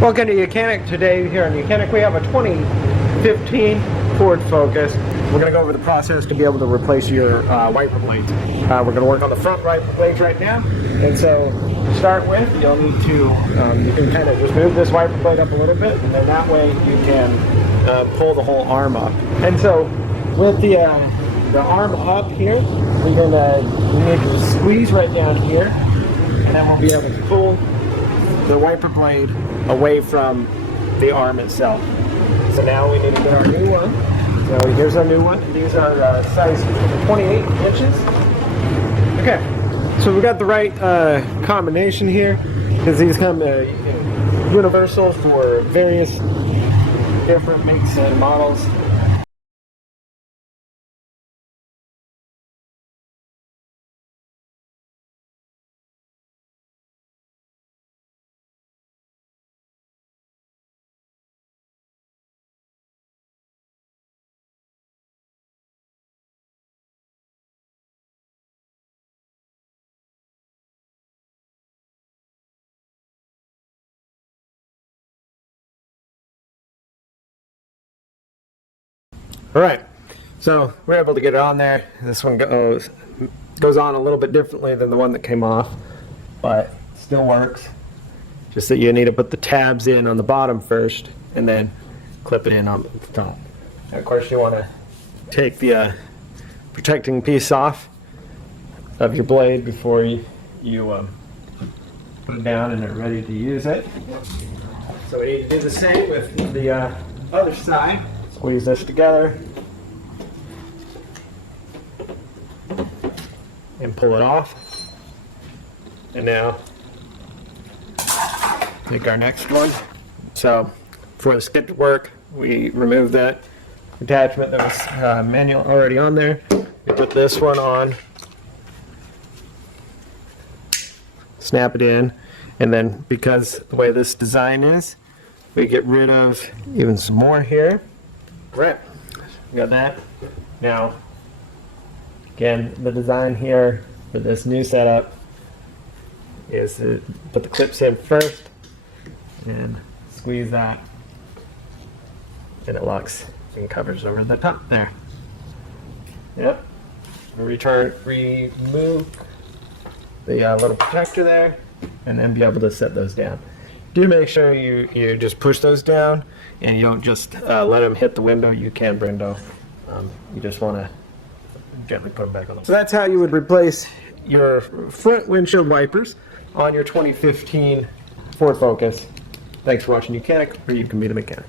Welcome to YOUCANIC. Today here on YOUCANIC we have a 2015 Ford Focus. We're going to go over the process to be able to replace your wiper blades. We're going to work on the front wiper blades right now. And so to start with, you'll need to, you can kind of just move this wiper blade up a little bit, and then that way you can pull the whole arm up. And so with the arm up here, we need to squeeze right down here, and then we'll be able to pull the wiper blade away from the arm itself. So now we need to get our new one. So here's our new one. These are size 28 inches. Okay, so we got the right combination here, because these come universal for various different makes and models. All right, so we're able to get it on there. This one goes on a little bit differently than the one that came off, but still works. Just that you need to put the tabs in on the bottom first and then clip it in on the top. And of course you want to take the protecting piece off of your blade before you put it down and are ready to use it. So we need to do the same with the other side. Squeeze this together and pull it off. And now take our next one. So for the skip to work, we remove that attachment that was manual already on there. We put this one on, snap it in, and then because the way this design is, we get rid of even some more here. Right, got that. Now, again, the design here for this new setup is to put the clips in first and squeeze that, and it locks and covers over the top there. Yep. Remove the little protector there, and then be able to set those down. Do make sure you just push those down and you don't just let them hit the window. You can window. You just want to gently put them back on. So that's how you would replace your front windshield wipers on your 2015 Ford Focus. Thanks for watching YOUCANIC, or you can be the mechanic.